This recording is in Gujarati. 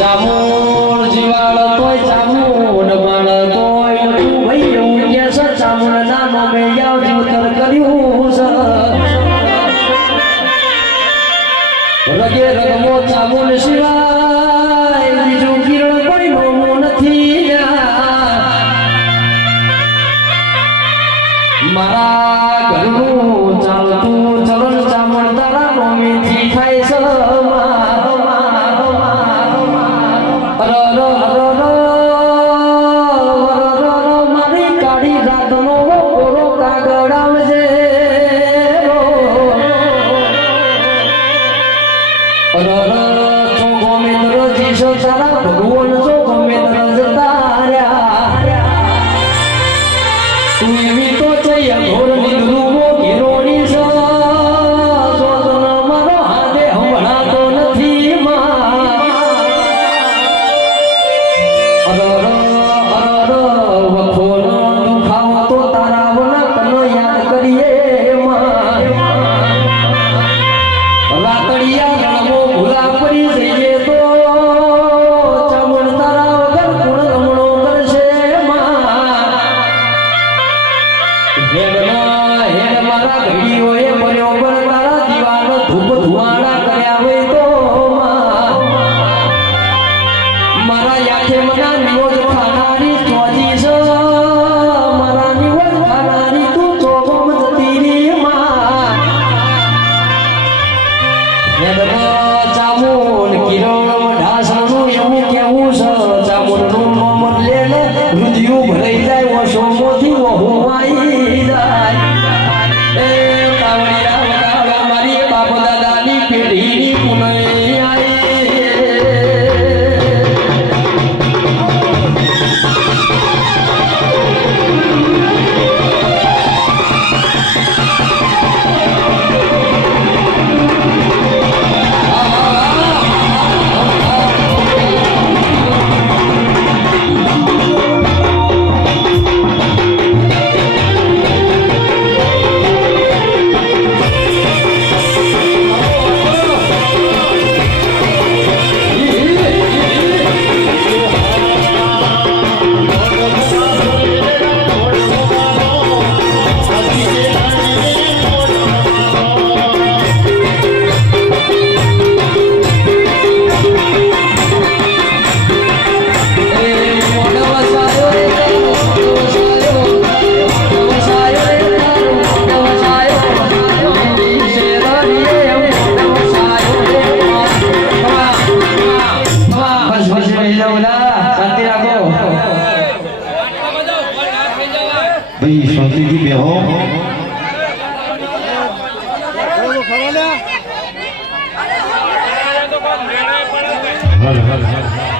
જામુન જીવાળ તોય જામુન માળ તોય તું ભાઈ એવું કે છે જામુન નાનો મે યાવ જીવતર કર્યું છે રગે રગમો જામુન સિવાય બીજું કિરણ કોઈ નોમો નથી મારા ઘરનું ચાલતું ચલણ જામણ તારા નોમીથી થાય છે મારી કાળી રાતનો કોરો કાગળ આવજે ચોગો મિત્ર જીશો તારા ભગવાન ચોગો મિત્ર જતા રહ્યા તું એવી તો ચૈય ઘોર નિગરુમો ઘેરોની છે સોતન મારો હાથે હંભળાતો નથી વખોનો દુખાવો તો તારા વના કન યાદ કરીએ રાતડિયા રણમો ભૂલા પડી જઈએ તો ચામણ તારા વગર ગુણ રમણો કરશે હેડ મારા ઘડીઓએ પડ્યો પણ તારા દીવાનો ધૂપ ધુવાડા કર્યા હોય તો મારા યાથે મના નિવોજ ખાનારી ચોજી છે મારા નિવોજ ખાનારી તું ચોગમ જતી રી માં જામુન કિરણ ઢાસનું એવું કેવું છે જામુનનું નોમર લે હૃદયું ભરાઈ જાય ઓશો મોથી વહુમાઈ જાય એ કાવડિયા વગાડો મારી બાપ દાદાની પેઢીની પુનઈ આઈ ભાઈ શાંતિથી બેહો હલ હલ હલ